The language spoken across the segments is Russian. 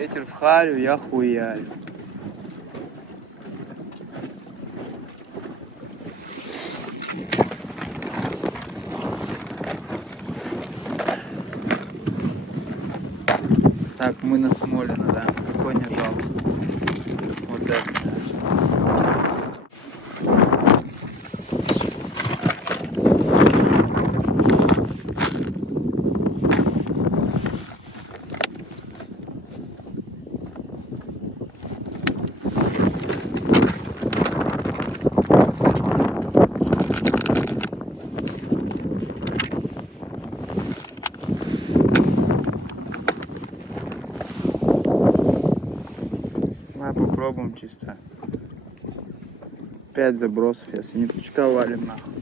Ветер в харю, я хуярю. Так, мы на Смолино, да? Какой не жалко. Вот это. Давай попробуем чисто. 5 забросов, если не пучка валим нахуй.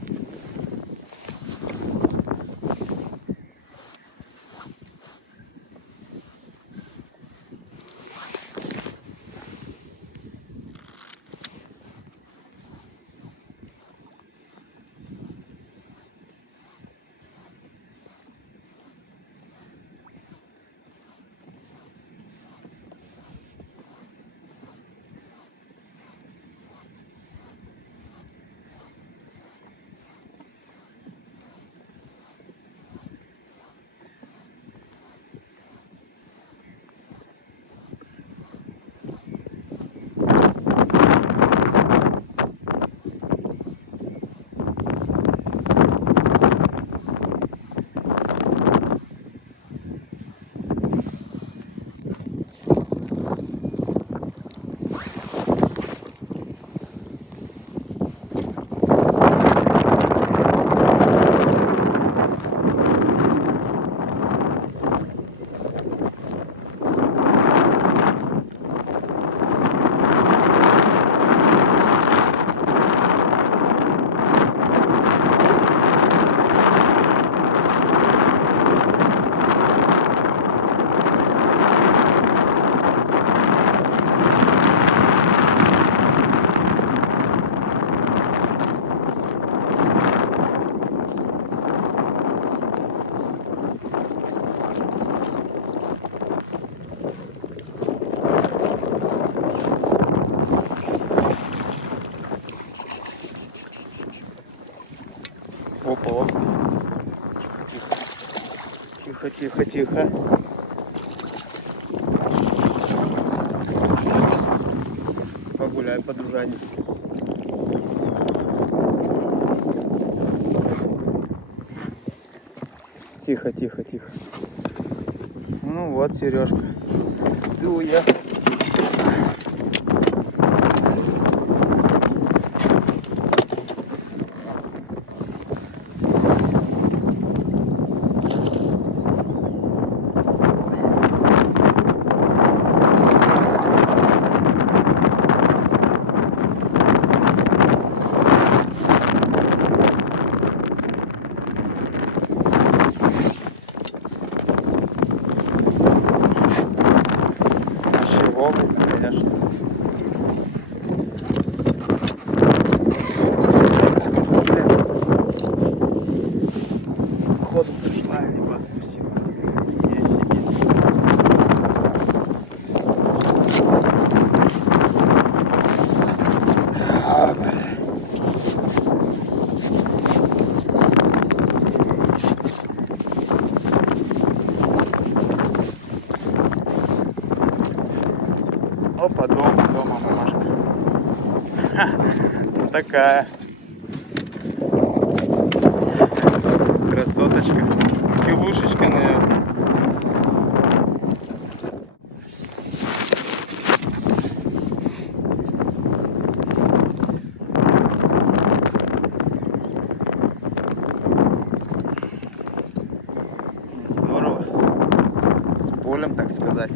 Опа, опа. Тихо, тихо, тихо. Погуляй, подружане. Тихо, тихо, тихо. Ну вот, Сережка. Ты уехал. Конечно. Походу сошла, либо отпустила. Не сидит. Опа, дома мамашка. Ну такая красоточка. Килушечка, наверное. Здорово. С полем, так сказать.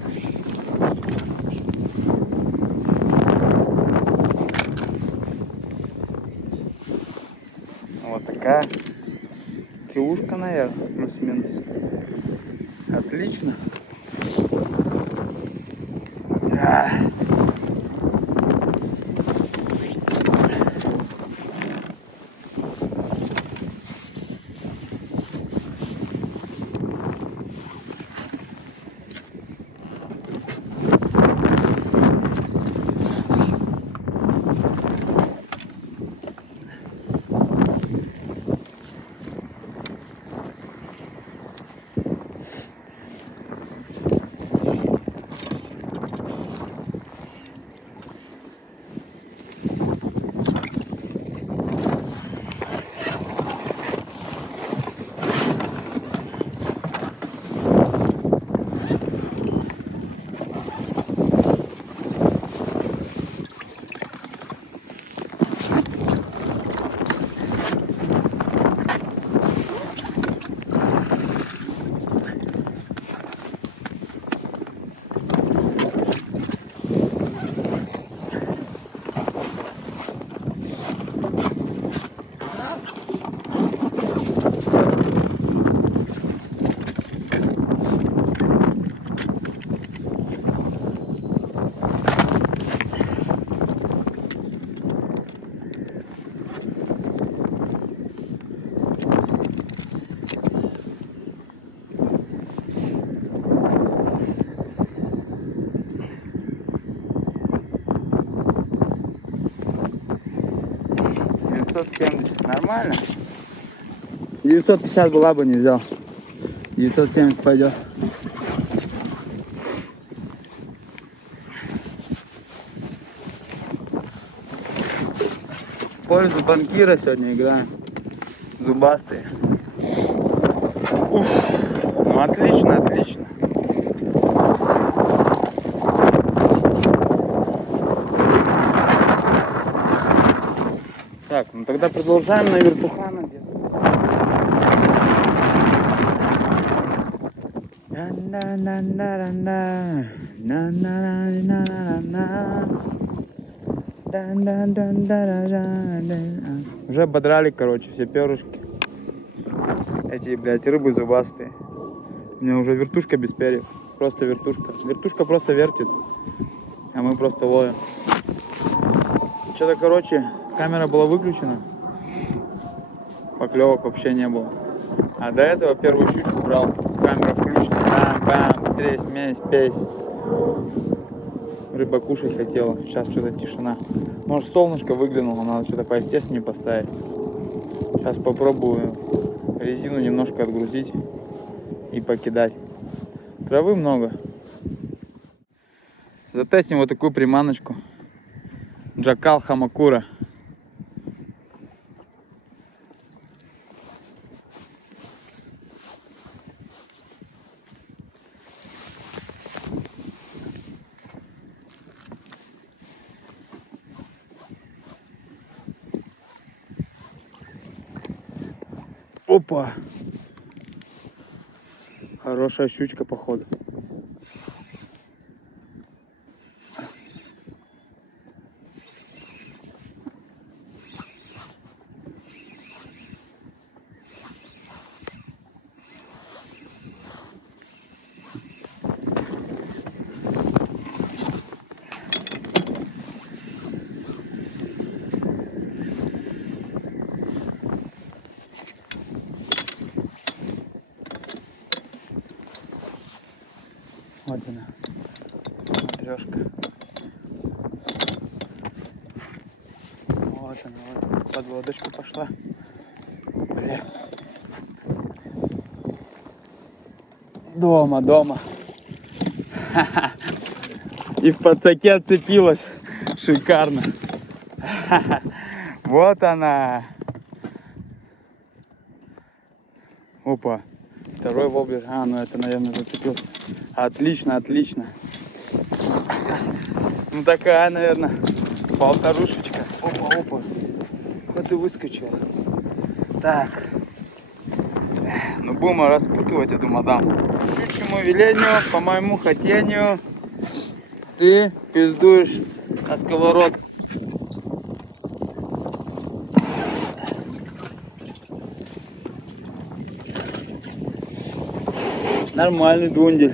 Вот такая килушка, наверное, плюс-минус. Отлично. 970. Нормально. 950 была бы, не взял. 970 пойдет. В пользу банкира сегодня играем. Зубастые. Уф. Ну отлично, отлично. Так, ну тогда продолжаем на вертухана где-то. Уже ободрали, короче, все перышки. Эти, блядь, рыбы зубастые. У меня уже вертушка без перьев. Просто вертушка. Вертушка просто вертит, а мы просто ловим. Что-то, короче, камера была выключена. Поклевок вообще не было. А до этого первую щучку брал. Камера включена. Бам-бам. Тресь, месть, песь. Рыба кушать хотела. Сейчас что-то тишина. Может, солнышко выглянуло. Надо что-то поестественнее поставить. Сейчас попробую резину немножко отгрузить и покидать. Травы много. Затестим вот такую приманочку. Джакал Хамакура. Опа! Хорошая щучка, походу. Вот она, матрешка. Вот она, вот под лодочку пошла. Бля. Дома. И в подсаке отцепилась. Шикарно. Вот она. Опа. Второй воблер. А, ну это, наверное, зацепился. Отлично, отлично. Ну такая, наверное, полторушечка. Опа. Вот и выскочила. Так. Ну будем распутывать эту мадам. По щучьему велению, по моему хотению, ты пиздуешь на сковородку. Нормальный дундель.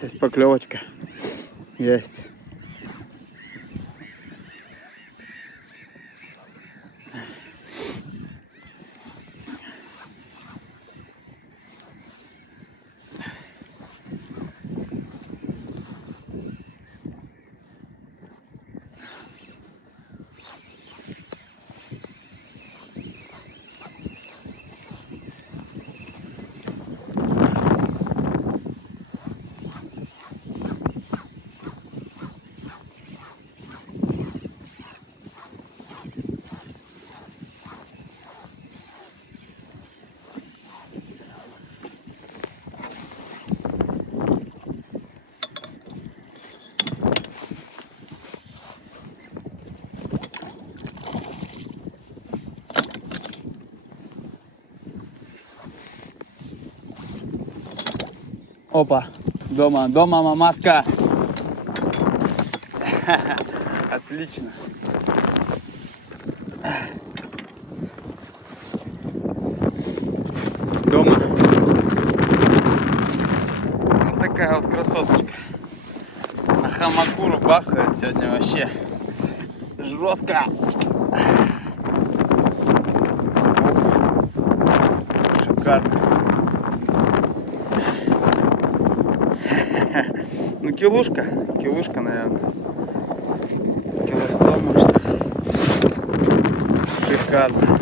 Есть поклевочка. Есть. Опа, дома, мамашка. Отлично. Дома. Вот такая вот красоточка. На хамакуру бахает сегодня вообще жестко. Шикарно. Ну килушка, наверное. Кило 100 может. Шикарно.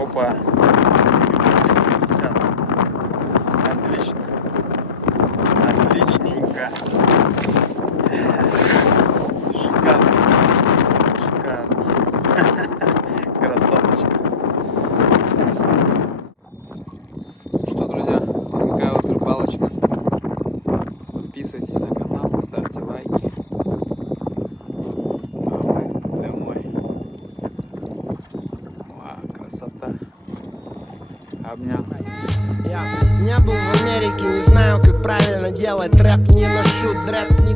Опа. 350. Отлично. Отличненько. Шикарно. Шикарно. Красоточка. Что, друзья, такая вот рыбалочка. Подписывайтесь на канал, ставьте лайки. Домой. Вау, красота. Обнял. Я не был в Америке, не знаю, как правильно делать рэп, не ношу дрэп, не